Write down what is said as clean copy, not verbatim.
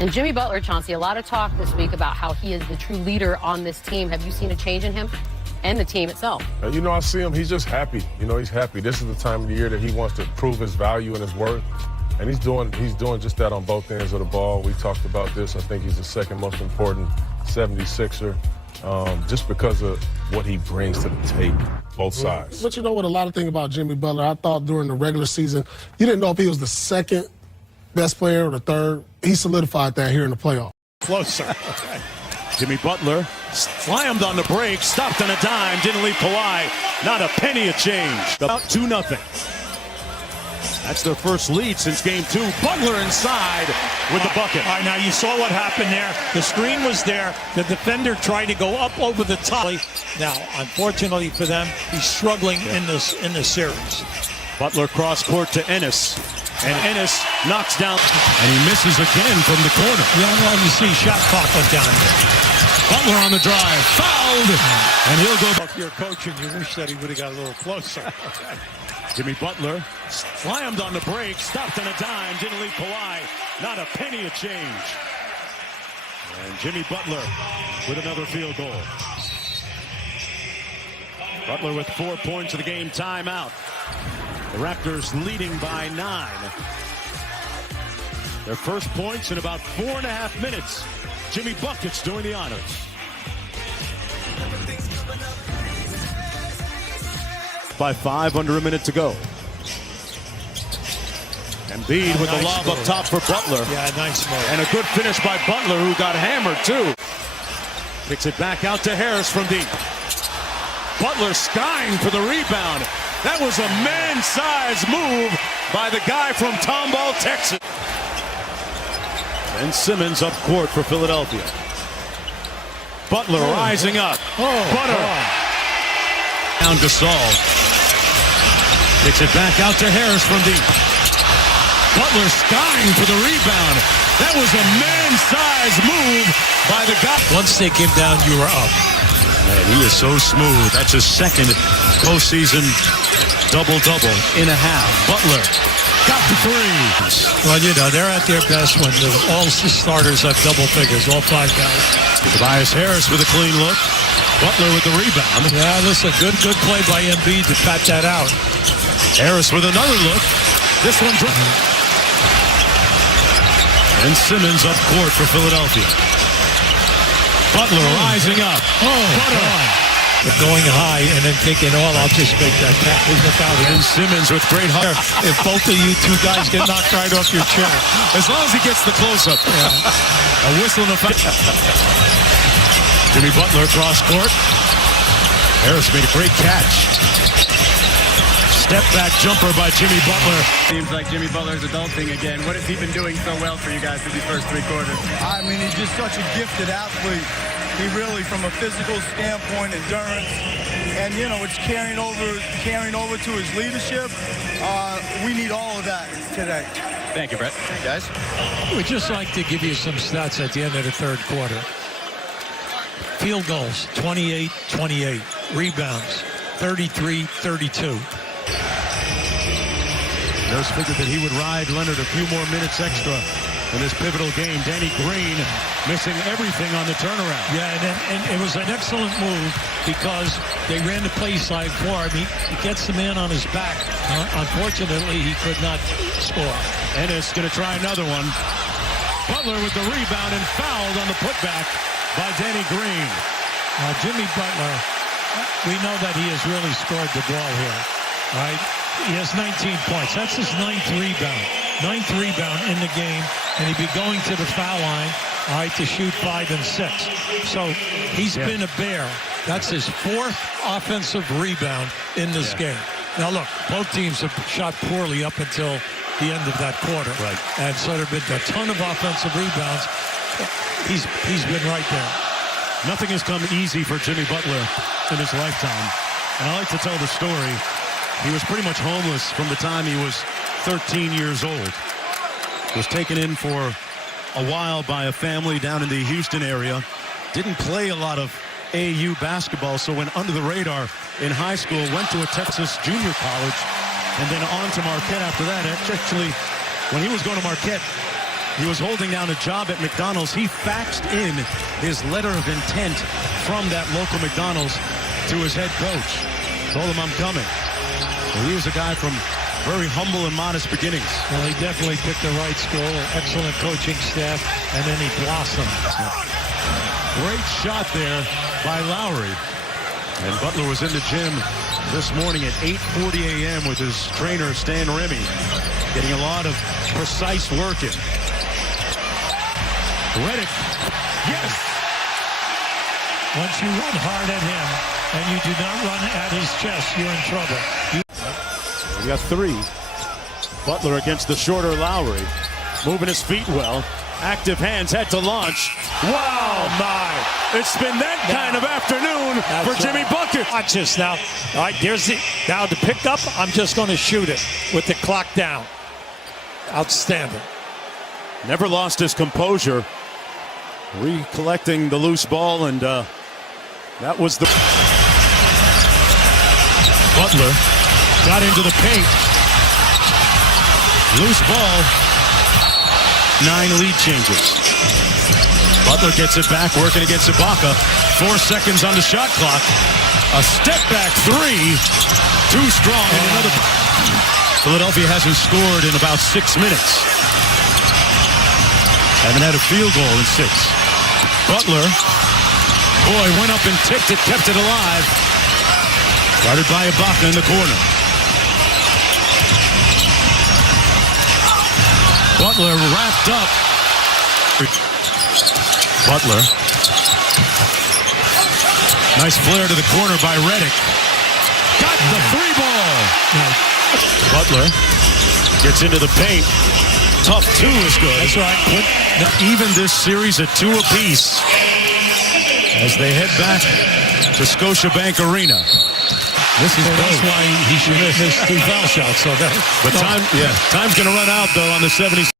And Jimmy Butler, Chauncey, a lot of talk this week about how he is the true leader on this team. Have you seen a change in him and the team itself? You know, I see him. He's just happy. You know, he's happy. This is the time of the year that he wants to prove his value and his worth. And he's doing just that on both ends of the ball. We talked about this. I think he's the second most important 76er just because of what he brings to the table, both sides. But you know what, a lot of things about Jimmy Butler, I thought during the regular season, you didn't know if he was the second best player or the third. He solidified that here in the playoffs. Closer. Jimmy Butler slammed on the break, stopped on a dime, didn't leave Kawhi. Not a penny of change. About 2-0. That's their first lead since game 2. Butler inside with the bucket. All right, now you saw what happened there. The screen was there. The defender tried to go up over the top. Now, unfortunately for them, he's struggling in this series. Butler cross court to Ennis. And Ennis knocks down. And he misses again from the corner. Yeah, well, you see shot clock went down. Butler on the drive. Fouled. And he'll go back. If you're coaching, you wish that he would have got a little closer. Jimmy Butler slammed on the break, stopped on a dime, didn't leave Kawhi. Not a penny of change. And Jimmy Butler with another field goal. Butler with 4 points of the game timeout. The Raptors leading by 9. Their first points in about 4.5 minutes. Jimmy Buckets doing the honors. By 5 under a minute to go. Embiid with the lob up top for Butler. Yeah, nice move. And a good finish by Butler, who got hammered too. Kicks it back out to Harris from deep. Butler skying for the rebound. That was a man-sized move by the guy from Tomball, Texas. And Simmons up court for Philadelphia. Butler rising up. Butler. Down Gasol. Kicks it back out to Harris from deep. Butler skying for the rebound. That was a man-sized move by the guy. Once they came down, you were up. Man, he is so smooth. That's his second postseason double-double in a half. Butler got the three. Well, you know, they're at their best when all starters have double figures, all 5 guys. Tobias Harris with a clean look. Butler with the rebound. Yeah, listen, good play by Embiid to pat that out. Harris with another look. This one and Simmons up court for Philadelphia. Butler rising up. Butler. Going high and then taking all, I'll just make that tap. And Simmons with great heart. If both of you two guys get knocked right off your chair. As long as he gets the close-up. Yeah. A whistle and a foul. Jimmy Butler cross court. Harris made a great catch. Step back jumper by Jimmy Butler. Seems like Jimmy Butler's adulting again. What has he been doing so well for you guys through these first 3 quarters? I mean, he's just such a gifted athlete. He really, from a physical standpoint, endurance, and you know, it's carrying over to his leadership. We need all of that today. Thank you, Brett. Guys, we'd just like to give you some stats at the end of the 3rd quarter. Field goals, 28-28. Rebounds, 33-32. Nurse figured that he would ride Leonard a few more minutes extra in this pivotal game. Danny Green missing everything on the turnaround. Yeah, and it was an excellent move because they ran the play side for him. He gets the man on his back. Unfortunately, he could not score. Ennis going to try another one. Butler with the rebound and fouled on the putback by Danny Green. Jimmy Butler, we know that he has really scored the ball here. All right? He has 19 points. That's his 9th rebound. 9th rebound in the game, and he'd be going to the foul line, all right, to shoot 5 and 6. So he's been a bear. That's his 4th offensive rebound in this game. Now look, both teams have shot poorly up until the end of that quarter. Right. And so there have been a ton of offensive rebounds. He's been right there. Nothing has come easy for Jimmy Butler in his lifetime. And I like to tell the story. He was pretty much homeless from the time he was 13 years old. Was taken in for a while by a family down in the Houston area. Didn't play a lot of AU basketball, so went under the radar in high school. Went to a Texas junior college and then on to Marquette after that. Actually, when he was going to Marquette, He was holding down a job at McDonald's. He faxed in his letter of intent from that local McDonald's to his head coach. Told him, I'm coming. And he was a guy from very humble and modest beginnings. Well, he definitely picked the right school, excellent coaching staff, and then he blossomed. Great shot there by Lowry. And Butler was in the gym this morning at 8:40 a.m. with his trainer, Stan Remy, getting a lot of precise work in. Redick, yes! Once you run hard at him and you do not run at his chest, you're in trouble. We got 3. Butler against the shorter Lowry. Moving his feet well. Active hands, head to launch. Wow, my. It's been that kind of afternoon for Jimmy Butler. Watch this now. All right, now to pick up, I'm just going to shoot it with the clock down. Outstanding. Never lost his composure. Recollecting the loose ball, and that was the... Butler got into the paint. Loose ball. 9 lead changes. Butler gets it back, working against Ibaka. 4 seconds on the shot clock. A step back 3. Too strong. And another... Philadelphia hasn't scored in about 6 minutes. Haven't had a field goal in 6. Butler, boy, went up and tipped it, kept it alive. Guarded by Ibaka in the corner. Butler wrapped up. Butler. Nice flare to the corner by Redick. Got the 3-ball. Butler gets into the paint. Tough 2 is good. That's right. Even this series at 2 apiece as they head back to Scotiabank Arena. This is that's why he should have missed 2 foul shots. So that, but time's going to run out though on the 76.